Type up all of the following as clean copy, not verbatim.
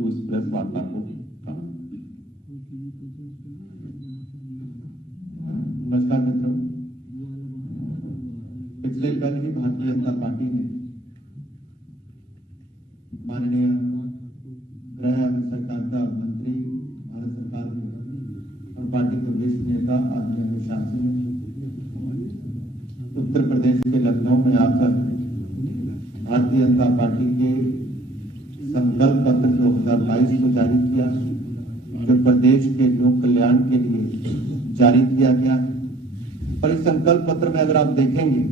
उस प्रेस वार्ता को कहा। नमस्कार मित्रों, पिछले कल ही भारतीय जनता पार्टी ने माननीय गृह एवं सहकारिता मंत्री, भारत सरकार के और पार्टी के वरिष्ठ नेता आदरणीय अमित शाह जी ने उत्तर प्रदेश के लखनऊ में आकर भारतीय जनता पार्टी के संकल्प पत्र 2022 को जारी किया, जो प्रदेश के लोक कल्याण के लिए जारी किया गया। और इस संकल्प पत्र में अगर आप देखेंगे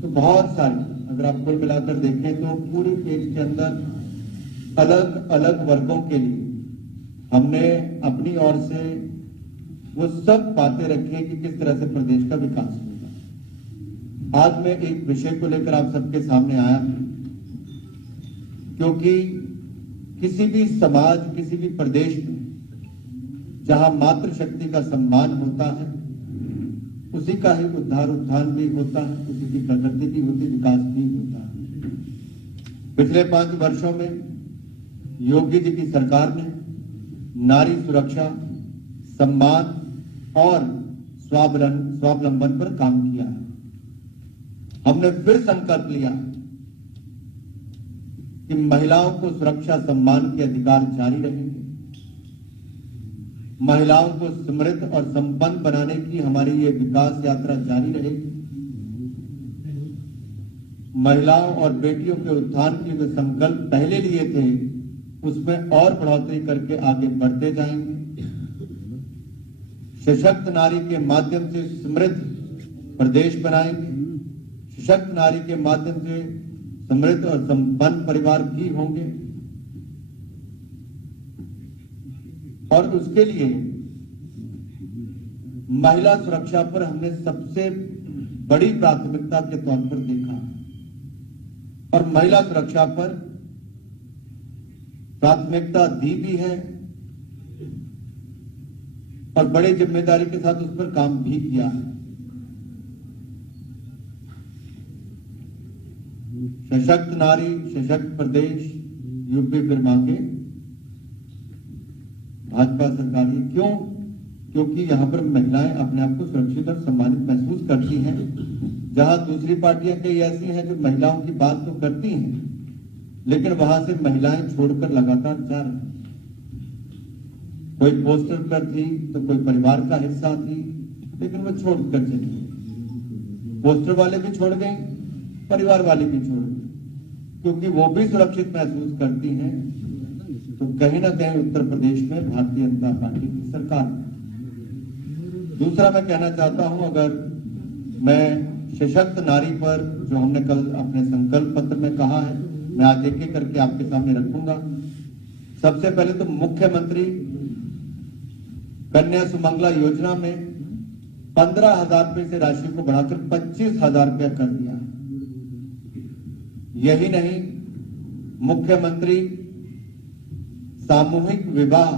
तो बहुत सारी, अगर आप कुल मिलाकर देखें तो पूरे पेज के अंदर अलग अलग वर्गों के लिए हमने अपनी ओर से वो सब बातें रखी है कि किस तरह से प्रदेश का विकास होगा। आज मैं एक विषय को लेकर आप सबके सामने आया, क्योंकि किसी भी समाज, किसी भी प्रदेश में जहां मातृशक्ति का सम्मान होता है, उसी का ही उद्धार उत्थान भी होता है, उसी की प्रगति भी होती, विकास भी होता है। पिछले 5 वर्षों में योगी जी की सरकार ने नारी सुरक्षा, सम्मान और स्वावलंबन पर काम किया है। हमने फिर संकल्प लिया कि महिलाओं को सुरक्षा, सम्मान के अधिकार जारी रहेंगे। महिलाओं को समृद्ध और संपन्न बनाने की हमारी ये विकास यात्रा जारी रहेगी। महिलाओं और बेटियों के उत्थान के जो संकल्प पहले लिए थे, उसमें और बढ़ोतरी करके आगे बढ़ते जाएंगे। सशक्त नारी के माध्यम से समृद्ध प्रदेश बनाएंगे। सशक्त नारी के माध्यम से समृद्ध और संपन्न परिवार भी होंगे। और उसके लिए महिला सुरक्षा पर हमने सबसे बड़ी प्राथमिकता के तौर पर देखा है। और महिला सुरक्षा पर प्राथमिकता दी भी है और बड़ी जिम्मेदारी के साथ उस पर काम भी किया है। सशक्त नारी, सशक्त प्रदेश, यूपी फिर मांगे भाजपा सरकार ही। क्यों? क्योंकि यहां पर महिलाएं अपने आप को सुरक्षित और सम्मानित महसूस करती हैं, जहां दूसरी पार्टियां कई ऐसी हैं जो महिलाओं की बात तो करती हैं, लेकिन वहां से महिलाएं छोड़कर लगातार जा रही। कोई पोस्टर पर थी तो कोई परिवार का हिस्सा थी, लेकिन वो छोड़कर चली गई। पोस्टर वाले भी छोड़ गए, परिवार वाले भी छोड़ गए, क्योंकि वो भी सुरक्षित महसूस करती हैं। तो कहीं ना कहीं उत्तर प्रदेश में भारतीय जनता पार्टी की सरकार। दूसरा मैं कहना चाहता हूं, अगर मैं सशक्त नारी पर जो हमने कल अपने संकल्प पत्र में कहा है, मैं आज एक-एक करके आपके सामने रखूंगा। सबसे पहले तो मुख्यमंत्री कन्या सुमंगला योजना में 15,000 रुपए से राशि को बढ़ाकर 25,000 रुपया कर दिया है। यही नहीं, मुख्यमंत्री सामूहिक विवाह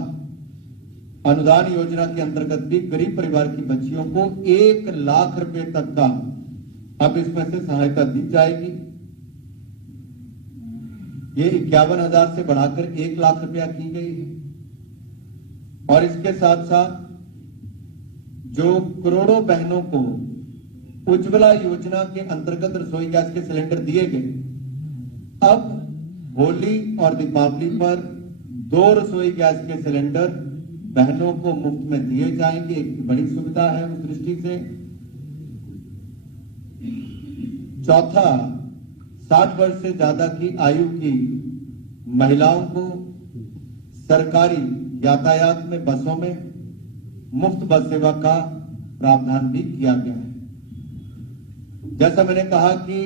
अनुदान योजना के अंतर्गत भी गरीब परिवार की बच्चियों को 1 लाख रुपए तक का अब इसमें से सहायता दी जाएगी। ये 51,000 से बढ़ाकर 1 लाख रुपया की गई है। और इसके साथ साथ जो करोड़ों बहनों को उज्ज्वला योजना के अंतर्गत रसोई गैस के सिलेंडर दिए गए, अब होली और दीपावली पर 2 रसोई गैस के सिलेंडर बहनों को मुफ्त में दिए जाएंगे। एक बड़ी सुविधा है उस दृष्टि से। चौथा, 60 वर्ष से ज्यादा की आयु की महिलाओं को सरकारी यातायात में, बसों में मुफ्त बस सेवा का प्रावधान भी किया गया है। जैसा मैंने कहा कि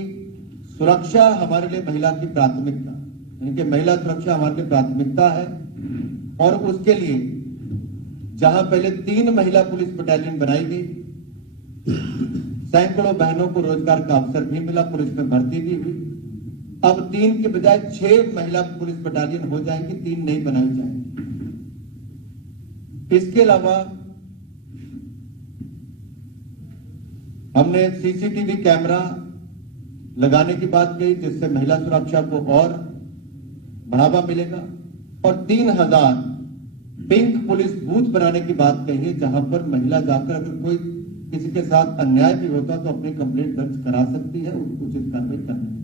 सुरक्षा हमारे लिए महिला की प्राथमिकता, यानी कि महिला सुरक्षा हमारे लिए प्राथमिकता है। और उसके लिए जहां पहले 3 महिला पुलिस बटालियन बनाई गई, सैकड़ों बहनों को रोजगार का अवसर भी मिला, पुलिस में भर्ती भी हुई। अब 3 के बजाय 6 महिला पुलिस बटालियन हो जाएंगी, 3 नहीं बनाई जाएंगी। इसके अलावा हमने सीसीटीवी कैमरा लगाने की बात कही, जिससे महिला सुरक्षा को और बढ़ावा मिलेगा। और 3000 पिंक पुलिस बूथ बनाने की बात कही है, जहां पर महिला जाकर अगर कोई किसी के साथ अन्याय भी होता तो अपनी कंप्लेंट दर्ज करा सकती है, उसको उचित कार्रवाई करनी है।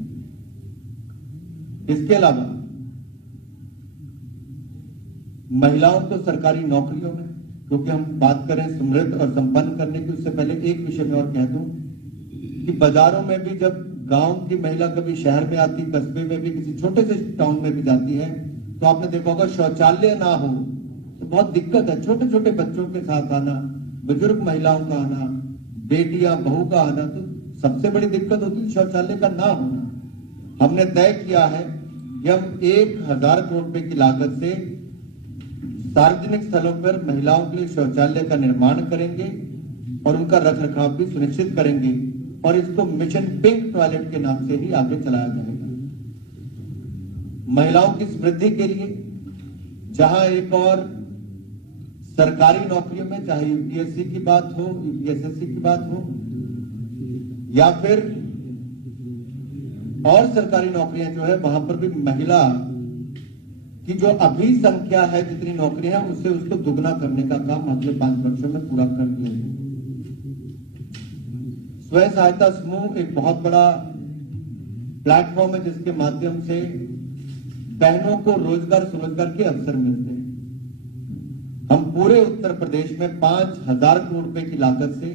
इसके अलावा महिलाओं को सरकारी नौकरियों में, क्योंकि हम बात करें समृद्ध और संपन्न करने की, उससे पहले एक विषय में और कह दूं कि बाजारों में भी जब गांव की महिला कभी शहर में आती, कस्बे में भी, किसी छोटे से टाउन में भी जाती है, तो आपने देखा होगा शौचालय ना हो तो बहुत दिक्कत है। छोटे छोटे बच्चों के साथ आना, बुजुर्ग महिलाओं का आना, बेटियां बहू का आना, तो सबसे बड़ी दिक्कत होती है शौचालय का ना होना। हमने तय किया है कि हम 1000 करोड़ रुपए की लागत से सार्वजनिक स्थलों पर महिलाओं के लिए शौचालय का निर्माण करेंगे और उनका रखरखाव भी सुनिश्चित करेंगे, और इसको मिशन पिंक टॉयलेट के नाम से ही आगे चलाया जाएगा। महिलाओं की समृद्धि के लिए जहां एक और सरकारी नौकरियों में, चाहे यूपीएससी की बात हो, यूपीएसएससी की बात हो, या फिर और सरकारी नौकरियां जो है, वहां पर भी महिला की जो अभी संख्या है, जितनी नौकरियां हैं, उससे उसको दुगना करने का काम अगले 5 वर्षों में पूरा कर लेंगे। स्वयं सहायता समूह एक बहुत बड़ा प्लेटफॉर्म है, जिसके माध्यम से बहनों को रोजगार स्वरोजगार के अवसर मिलते हैं। हम पूरे उत्तर प्रदेश में 5000 करोड़ रुपए की लागत से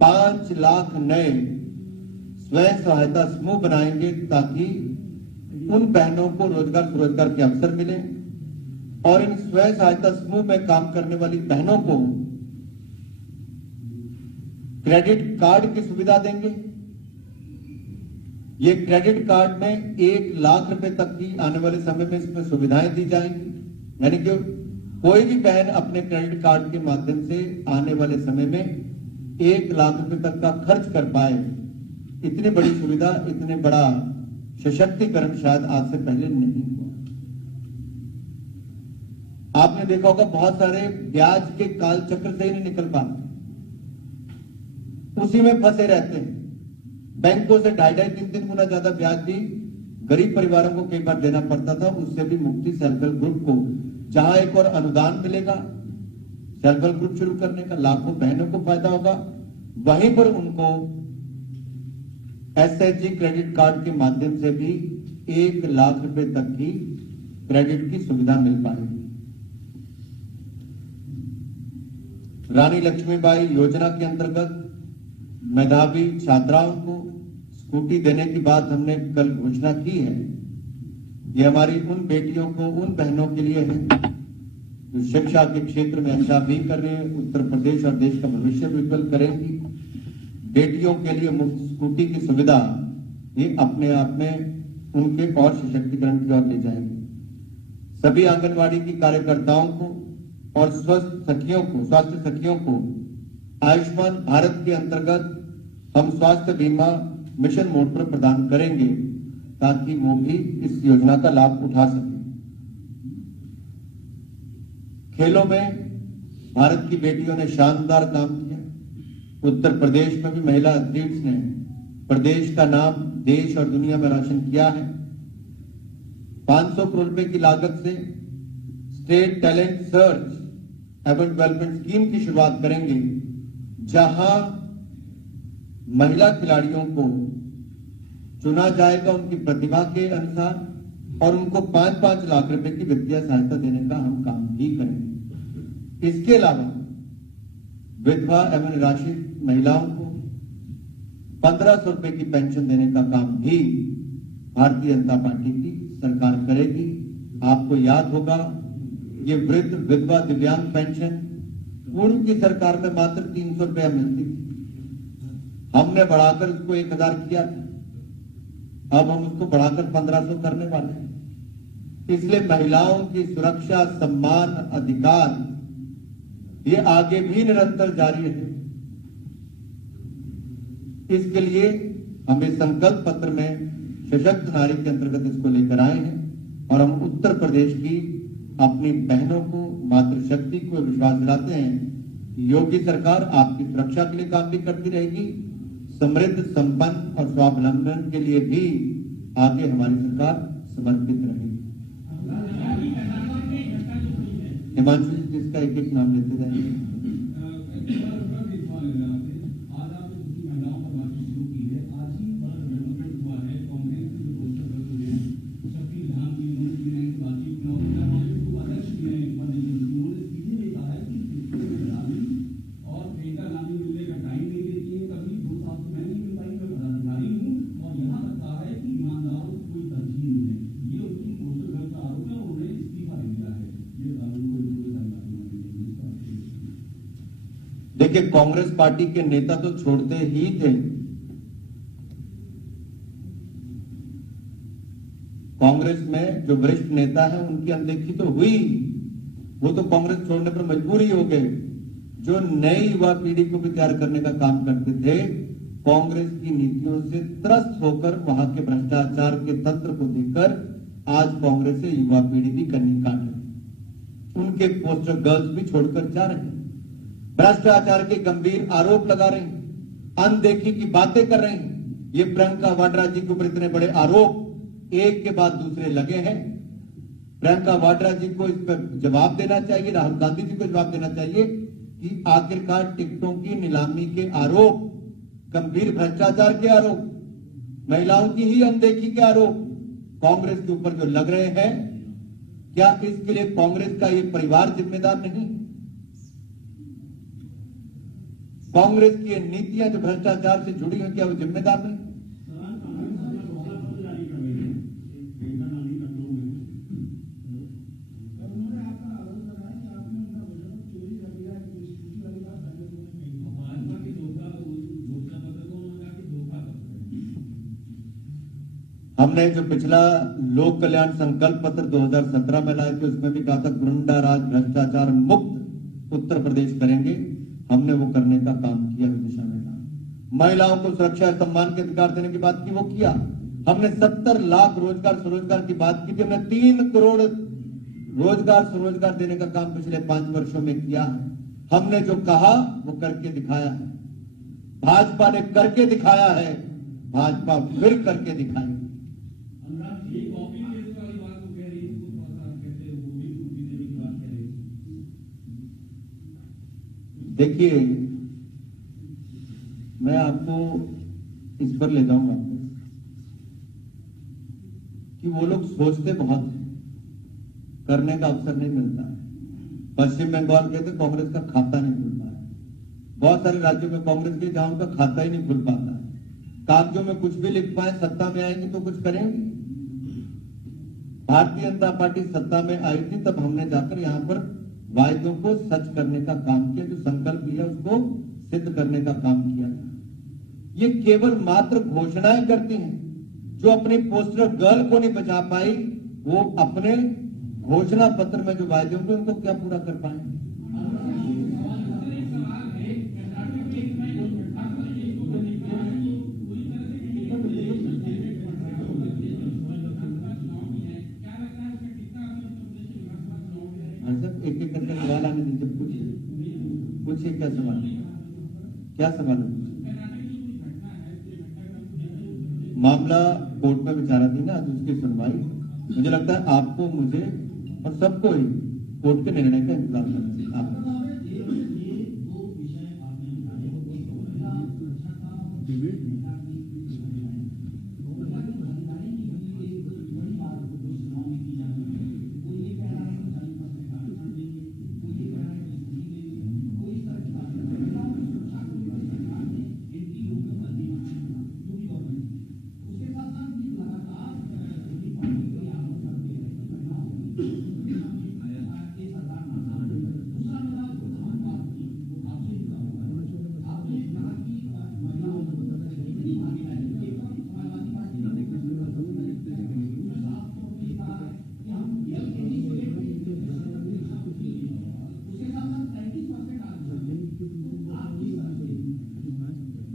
5 लाख नए स्वयं सहायता समूह बनाएंगे, ताकि उन बहनों को रोजगार स्वरोजगार के अवसर मिले, और इन स्वयं सहायता समूह में काम करने वाली बहनों को क्रेडिट कार्ड की सुविधा देंगे। ये क्रेडिट कार्ड में 1 लाख रुपए तक की आने वाले समय में इसमें सुविधाएं दी जाएंगी, यानी कि कोई भी बहन अपने क्रेडिट कार्ड के माध्यम से आने वाले समय में 1 लाख रुपए तक का खर्च कर पाए। इतनी बड़ी सुविधा, इतने बड़ा सशक्तिकरण शायद आज से पहले नहीं हुआ। आपने देखा होगा बहुत सारे ब्याज के काल चक्र से ही नहीं निकल पाते, उसी में फंसे रहते हैं। बैंकों से 2.5 3 गुना ज्यादा ब्याज भी गरीब परिवारों को कई बार देना पड़ता था। उससे भी मुक्ति सेल्फ हेल्प ग्रुप को, जहां एक और अनुदान मिलेगा सेल्फ हेल्प ग्रुप शुरू करने का, लाखों बहनों को फायदा होगा, वहीं पर उनको एसएचजी क्रेडिट कार्ड के माध्यम से भी 1 लाख रुपए तक की क्रेडिट की सुविधा मिल पाएगी। रानी लक्ष्मीबाई योजना के अंतर्गत मेधावी छात्राओं को स्कूटी देने की बात हमने कल घोषणा की है। ये हमारी उन बेटियों को, उन बहनों के लिए है जो शिक्षा के क्षेत्र में अच्छा भी कर रहे हैं, उत्तर प्रदेश और देश का भविष्य उज्जवल करेंगी। बेटियों के लिए मुफ्त स्कूटी की सुविधा ये अपने आप में उनके और सशक्तिकरण की ओर ले जाएगी। सभी आंगनवाड़ी की कार्यकर्ताओं को और स्वास्थ्य सखियों को आयुष्मान भारत के अंतर्गत हम स्वास्थ्य बीमा मिशन मोड पर प्रदान करेंगे, ताकि वो भी इस योजना का लाभ उठा सकें। खेलों में भारत की बेटियों ने शानदार काम किया। उत्तर प्रदेश में भी महिला एथलीट्स ने प्रदेश का नाम देश और दुनिया में रोशन किया है। 500 करोड़ रुपए की लागत से स्टेट टैलेंट सर्च एवं डेवलपमेंट स्कीम की शुरुआत करेंगे, जहां महिला खिलाड़ियों को चुना जाएगा उनकी प्रतिभा के अनुसार, और उनको 5-5 लाख रुपए की वित्तीय सहायता देने का हम काम भी करेंगे। इसके अलावा विधवा एवं निराश्रित महिलाओं को 1500 रुपए की पेंशन देने का काम भी भारतीय जनता पार्टी की सरकार करेगी। आपको याद होगा, ये वृद्ध विधवा दिव्यांग पेंशन पूर्व की सरकार में मात्र 300 रुपया मिलती थी, हमने बढ़ाकर उसको 1000 किया था। अब हम उसको बढ़ाकर 1500 करने वाले हैं। इसलिए महिलाओं की सुरक्षा, सम्मान, अधिकार ये आगे भी निरंतर जारी रहे। इसके लिए हम इस संकल्प पत्र में सशक्त नारी के अंतर्गत इसको लेकर आए हैं, और हम उत्तर प्रदेश की अपनी बहनों को, मातृशक्ति को विश्वास दिलाते हैं कि योगी सरकार आपकी सुरक्षा के लिए काम भी करती रहेगी, समृद्ध, संपन्न और स्वावलंबन के लिए भी आगे हमारी सरकार समर्पित रहेगी। हिमांशु जी जिसका एक एक नाम लेते जाएंगे। देखिए, कांग्रेस पार्टी के नेता तो छोड़ते ही थे। कांग्रेस में जो वरिष्ठ नेता है उनकी अनदेखी तो हुई, वो तो कांग्रेस छोड़ने पर मजबूर ही हो गए। जो नई युवा पीढ़ी को भी तैयार करने का काम करते थे, कांग्रेस की नीतियों से त्रस्त होकर वहां के भ्रष्टाचार के तंत्र को देखकर आज कांग्रेस से युवा पीढ़ी भी कन्नी काट रही, उनके पोस्टर गर्ल्स भी छोड़कर जा रहे हैं, भ्रष्टाचार के गंभीर आरोप लगा रहे हैं, अनदेखी की बातें कर रहे हैं। ये प्रियंका वाड्रा जी के ऊपर इतने बड़े आरोप एक के बाद दूसरे लगे हैं। प्रियंका वाड्रा जी को इस पर जवाब देना चाहिए, राहुल गांधी जी को जवाब देना चाहिए कि आखिरकार टिकटों की नीलामी के आरोप, गंभीर भ्रष्टाचार के आरोप, महिलाओं की ही अनदेखी के आरोप कांग्रेस के ऊपर जो लग रहे हैं, क्या इसके लिए कांग्रेस का ये परिवार जिम्मेदार नहीं? कांग्रेस की नीतियां जो भ्रष्टाचार से जुड़ी हुई, क्या वो जिम्मेदार नहीं? हमने जो पिछला लोक कल्याण संकल्प पत्र 2017 में लाए थे, उसमें भी कहा था गुंडा राज भ्रष्टाचार मुक्त उत्तर प्रदेश करेंगे। हमने वो करने का काम किया, उस दिशा में काम। महिलाओं को सुरक्षा सम्मान के अधिकार देने की बात की, वो किया। हमने 70 लाख रोजगार स्वरोजगार की बात की थी, हमने 3 करोड़ रोजगार स्वरोजगार देने का काम पिछले 5 वर्षों में किया है। हमने जो कहा वो करके दिखाया है। भाजपा ने करके दिखाया है, भाजपा फिर करके दिखाएगी। देखिए, मैं आपको इस पर ले जाऊंगा कि वो लोग सोचते बहुत हैं, करने का अवसर नहीं मिलता है। पश्चिम बंगाल के तो कांग्रेस का खाता नहीं खुलता है। बहुत सारे राज्यों में कांग्रेस के जहां उनका खाता ही नहीं खुल पाता है। कागजों में कुछ भी लिख पाए, सत्ता में आएंगे तो कुछ करेंगे। भारतीय जनता पार्टी सत्ता में आई थी, तब हमने जाकर यहां पर वायदों को सच करने का काम किया, जो संकल्प लिया उसको सिद्ध करने का काम किया था। ये केवल मात्र घोषणाएं करती हैं। जो अपनी पोस्टर गर्ल को नहीं बचा पाई, वो अपने घोषणा पत्र में जो वायदे होंगे उनको क्या पूरा कर पाएंगे? एक एक करके सवाल आने दीजिए, पूछिए क्या सवाल, क्या सवाल है? मामला कोर्ट में विचाराधीन है, आज उसकी सुनवाई। मुझे लगता है आपको, मुझे और सबको ही कोर्ट के निर्णय का इंतजार करना चाहिए।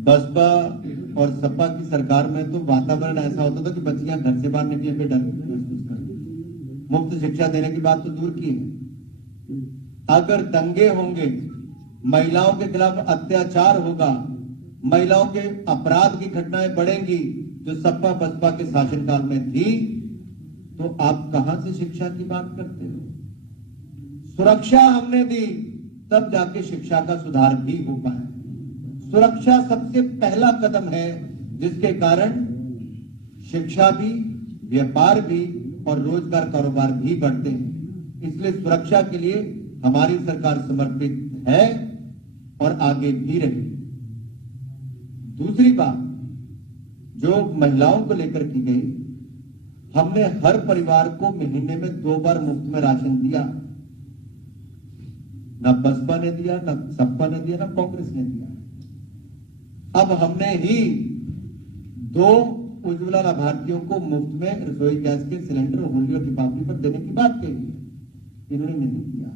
बसपा और सपा की सरकार में तो वातावरण ऐसा होता था कि बच्चियां घर से बाहर निकलने पे डर महसूस करती। मुफ्त शिक्षा देने की बात तो दूर की है। अगर दंगे होंगे, महिलाओं के खिलाफ अत्याचार होगा, महिलाओं के अपराध की घटनाएं बढ़ेंगी जो सपा बसपा के शासनकाल में थी, तो आप कहां से शिक्षा की बात करते हो? सुरक्षा हमने दी, तब जाके शिक्षा का सुधार भी हो पाया। सुरक्षा सबसे पहला कदम है जिसके कारण शिक्षा भी, व्यापार भी और रोजगार कारोबार भी बढ़ते हैं। इसलिए सुरक्षा के लिए हमारी सरकार समर्पित है और आगे भी रहेगी। दूसरी बात जो महिलाओं को लेकर की गई, हमने हर परिवार को महीने में 2 बार मुफ्त में राशन दिया। ना बसपा ने दिया, ना सपा ने दिया, ना कांग्रेस ने दिया। अब हमने ही 2 उज्ज्वला लाभार्थियों को मुफ्त में रसोई गैस के सिलेंडर होली और दीपावली पर देने की बात कही है, इन्होंने नहीं किया।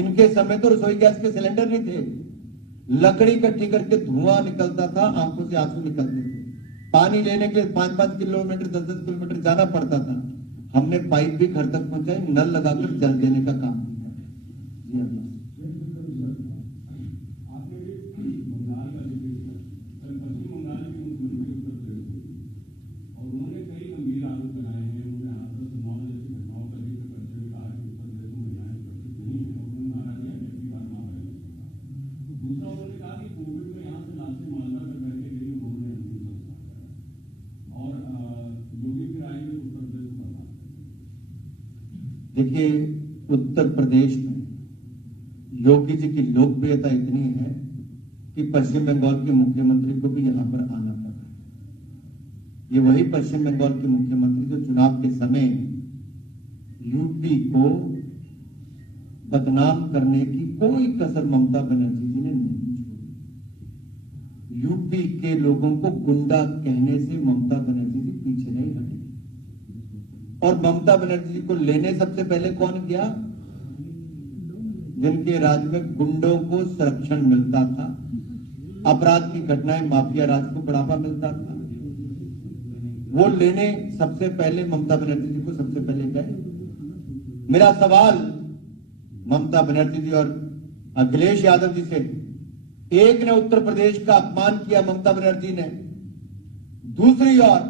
इनके समय तो रसोई गैस के सिलेंडर नहीं थे, लकड़ी इकट्ठी करके धुआं निकलता था, आंखों से आंसू निकलते थे। पानी लेने के लिए 5-5 किलोमीटर 10-10 किलोमीटर जाना पड़ता था। हमने पाइप भी घर तक पहुंचाई, नल लगाकर जल देने का काम किया। जी अल्लाह। देखिए, उत्तर प्रदेश में योगी जी की लोकप्रियता इतनी है कि पश्चिम बंगाल के मुख्यमंत्री को भी यहां पर आना पड़ा है। ये वही पश्चिम बंगाल के मुख्यमंत्री जो चुनाव के समय यूपी को बदनाम करने की कोई कसर ममता बनर्जी जी ने नहीं छोड़ी। यूपी के लोगों को गुंडा कहने से ममता बनर्जी जी पीछे नहीं हटी। और ममता बनर्जी जी को लेने सबसे पहले कौन गया? जिनके राज्य में गुंडों को संरक्षण मिलता था, अपराध की घटनाएं, माफिया राज को बढ़ावा मिलता था, वो लेने सबसे पहले ममता बनर्जी जी को सबसे पहले गए। मेरा सवाल ममता बनर्जी जी और अखिलेश यादव जी से, एक ने उत्तर प्रदेश का अपमान किया ममता बनर्जी ने, दूसरी ओर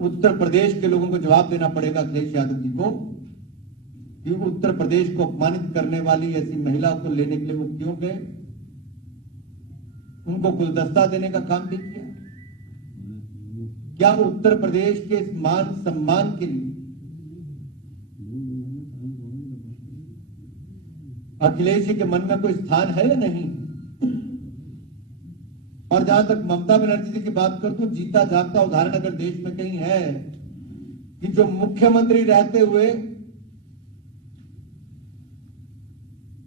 उत्तर प्रदेश के लोगों को जवाब देना पड़ेगा अखिलेश यादव जी को कि उत्तर प्रदेश को अपमानित करने वाली ऐसी महिला को लेने के लिए वो क्यों गए, उनको गुलदस्ता देने का काम भी किया। क्या उत्तर प्रदेश के इस मान सम्मान के लिए अखिलेश जी के मन में कोई स्थान है या नहीं? और जहां तक ममता बनर्जी जी की बात करता हूं, जीता जागता उदाहरण अगर देश में कहीं है कि जो मुख्यमंत्री रहते हुए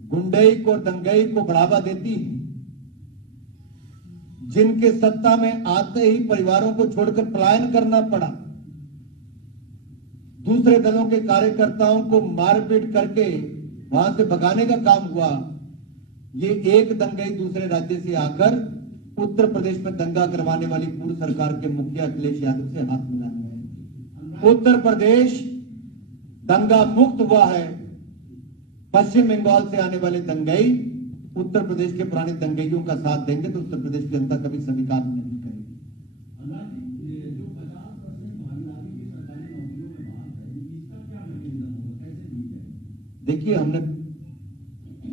गुंडई को, दंगई को बढ़ावा देती है, जिनके सत्ता में आते ही परिवारों को छोड़कर पलायन करना पड़ा, दूसरे दलों के कार्यकर्ताओं को मारपीट करके वहां से भगाने का काम हुआ, ये एक दंगई दूसरे राज्य से आकर उत्तर प्रदेश में दंगा करवाने वाली पूर्व सरकार के मुखिया अखिलेश यादव से हाथ मिलाने गए। उत्तर प्रदेश दंगा मुक्त हुआ है। पश्चिम बंगाल से आने वाले दंगई उत्तर प्रदेश के पुराने दंगइयों का साथ देंगे तो उत्तर प्रदेश की जनता कभी स्वीकार नहीं करेगी। देखिए, हमने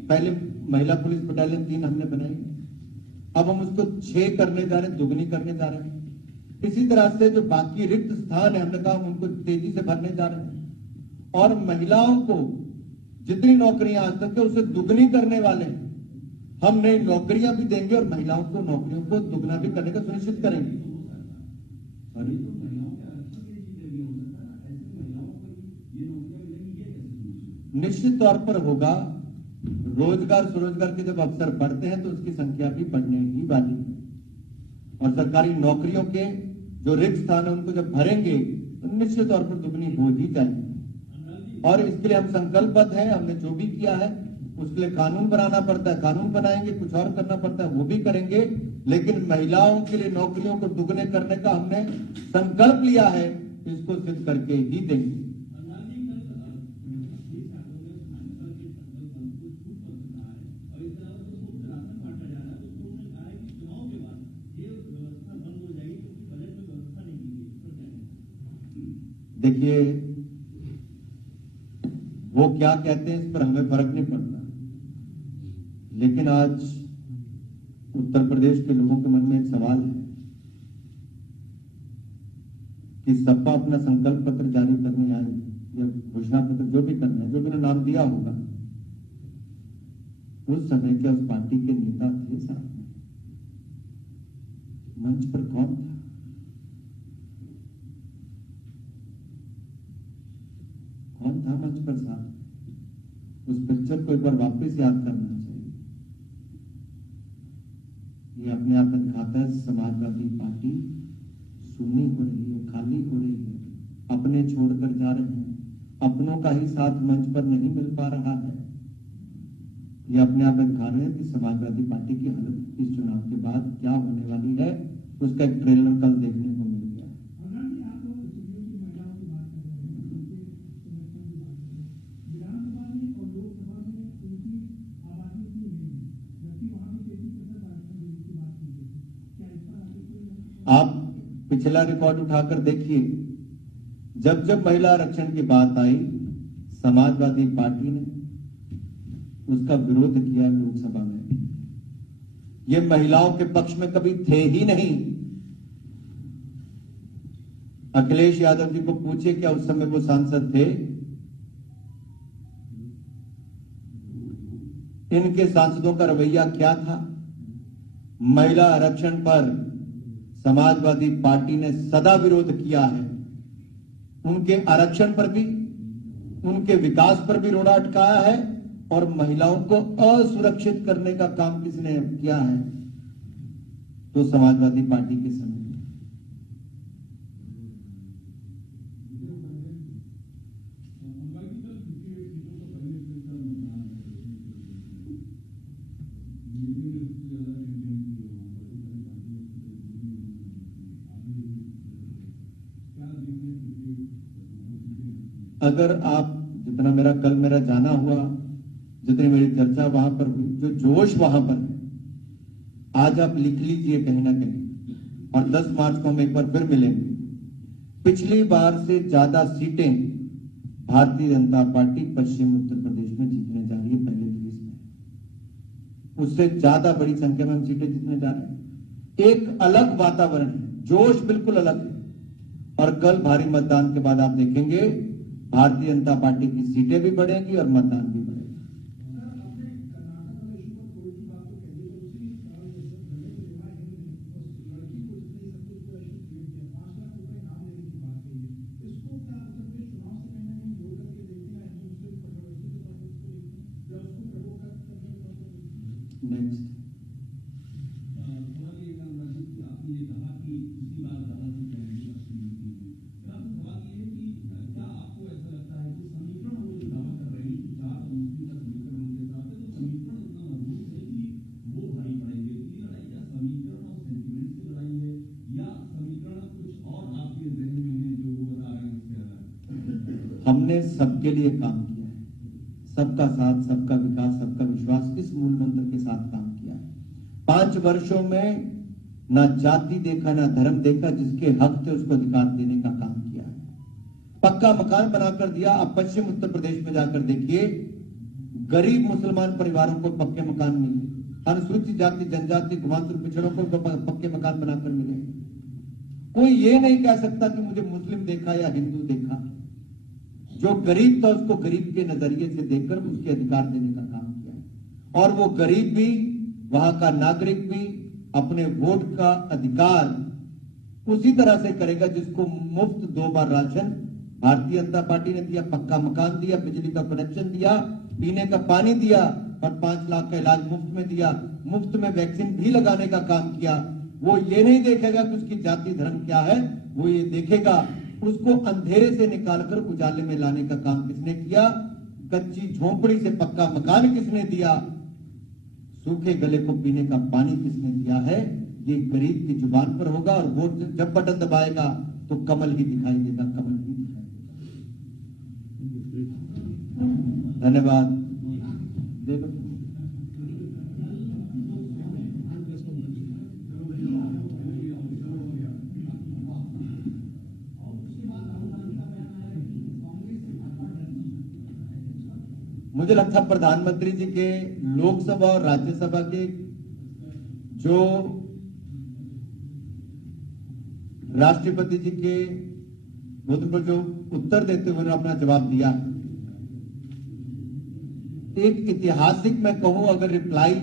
पहले महिला पुलिस बटालियन 3 हमने बनाई, अब हम उसको 6 करने जा रहे हैं, दुगनी करने जा रहे हैं। इसी तरह से जो बाकी रिक्त स्थान है, हमने कहा हम उनको तेजी से भरने जा रहे हैं और महिलाओं को जितनी नौकरियां आज तक है उसे दुगनी करने वाले हैं। हम नई नौकरियां भी देंगे और महिलाओं को नौकरियों को दुगना भी करने का सुनिश्चित करेंगे। निश्चित तौर पर होगा। रोजगार स्वरोजगार के जब अवसर बढ़ते हैं तो उसकी संख्या भी बढ़ने ही वाली है और सरकारी नौकरियों के जो रिक्त स्थान है उनको जब भरेंगे तो निश्चित तौर पर दुगनी हो ही जाएगी। और इसके लिए हम संकल्पबद्ध हैं। हमने जो भी किया है उसके लिए कानून बनाना पड़ता है, कानून बनाएंगे, कुछ और करना पड़ता है वो भी करेंगे, लेकिन महिलाओं के लिए नौकरियों को दुगने करने का हमने संकल्प लिया है, इसको सिद्ध करके ही देंगे। देखिए, वो क्या कहते हैं इस पर हमें फर्क नहीं पड़ता, लेकिन आज उत्तर प्रदेश के लोगों के मन में एक सवाल है कि सपा अपना संकल्प पत्र जारी करने आई या घोषणा पत्र जो भी करना है, जो भी उन्होंने नाम दिया होगा, उस समय क्या उस पार्टी के नेता थे साथ में? मंच पर कौन था? कौन था मंच पर साथ? उस पिक्चर को एक बार वापस याद करना चाहिए। ये अपने आप में दिखाता है समाजवादी पार्टी सुन्नी हो रही है, खाली हो रही है, अपने छोड़कर जा रहे हैं, अपनों का ही साथ मंच पर नहीं मिल पा रहा है। ये अपने आप में दिखा रहे हैं कि समाजवादी पार्टी की हालत इस चुनाव के बाद क्या होने वाली है, उसका एक ट्रेलर कल देखने को मिल गया। आप पिछला रिकॉर्ड उठाकर देखिए, जब जब महिला आरक्षण की बात आई, समाजवादी पार्टी ने उसका विरोध किया लोकसभा में। ये महिलाओं के पक्ष में कभी थे ही नहीं। अखिलेश यादव जी को पूछे क्या उस समय वो सांसद थे? इनके सांसदों का रवैया क्या था? महिला आरक्षण पर समाजवादी पार्टी ने सदा विरोध किया है। उनके आरक्षण पर भी, उनके विकास पर भी रोड़ा अटकाया है, और महिलाओं को असुरक्षित करने का काम किसने किया है? तो समाजवादी पार्टी के समय। अगर आप जितना मेरा जाना हुआ, जितनी मेरी चर्चा वहां पर हुई, जो जोश वहां पर है, आज आप लिख लीजिए कहीं ना कहीं, और 10 मार्च को हम एक बार फिर मिलेंगे। पिछली बार से ज्यादा सीटें भारतीय जनता पार्टी पश्चिम उत्तर प्रदेश में जीतने जा रही है पहले फेज में। उससे ज्यादा बड़ी संख्या में हम सीटें जीतने जा रहे हैं। एक अलग वातावरण है, जोश बिल्कुल अलग है। और कल भारी मतदान के बाद आप देखेंगे भारतीय जनता पार्टी की सीटें भी बढ़ेंगी और मतदान भी बढ़ेगा। नेक्स्ट हमने सबके लिए काम किया है, सबका साथ, सबका विकास, सबका विश्वास, इस मूल मंत्र के साथ काम किया है। 5 वर्षों में ना जाति देखा ना धर्म देखा, जिसके हक थे उसको अधिकार देने का काम किया है। पक्का मकान बनाकर दिया। अब पश्चिम उत्तर प्रदेश में जाकर देखिए, गरीब मुसलमान परिवारों को पक्के मकान मिले, अनुसूचित जाति जनजाति घुमांतुर पिछड़ों को पक्के मकान बनाकर मिले। कोई ये नहीं कह सकता कि मुझे मुस्लिम देखा या हिंदू देखा। जो गरीब था उसको गरीब के नजरिए से देखकर उसके अधिकार देने का काम किया, और वो गरीब भी, वहां का नागरिक भी अपने वोट का अधिकार उसी तरह से करेगा जिसको मुफ्त 2 बार राशन भारतीय जनता पार्टी ने दिया, पक्का मकान दिया, बिजली का कनेक्शन दिया, पीने का पानी दिया, और 5 लाख का इलाज मुफ्त में दिया, मुफ्त में वैक्सीन भी लगाने का काम किया। वो ये नहीं देखेगा कि उसकी जाति धर्म क्या है, वो ये देखेगा उसको अंधेरे से निकालकर उजाले में लाने का काम किसने किया, कच्ची झोंपड़ी से पक्का मकान किसने दिया, सूखे गले को पीने का पानी किसने दिया है। ये गरीब की जुबान पर होगा, और वोट जब बटन दबाएगा तो कमल ही दिखाई देगा, कमल ही दिखाई देगा। धन्यवाद। देखो मुझे लगता है प्रधानमंत्री जी के लोकसभा और राज्यसभा के जो राष्ट्रपति जी के पर जो उत्तर देते हुए उन्होंने अपना जवाब दिया, एक ऐतिहासिक मैं कहूं अगर रिप्लाई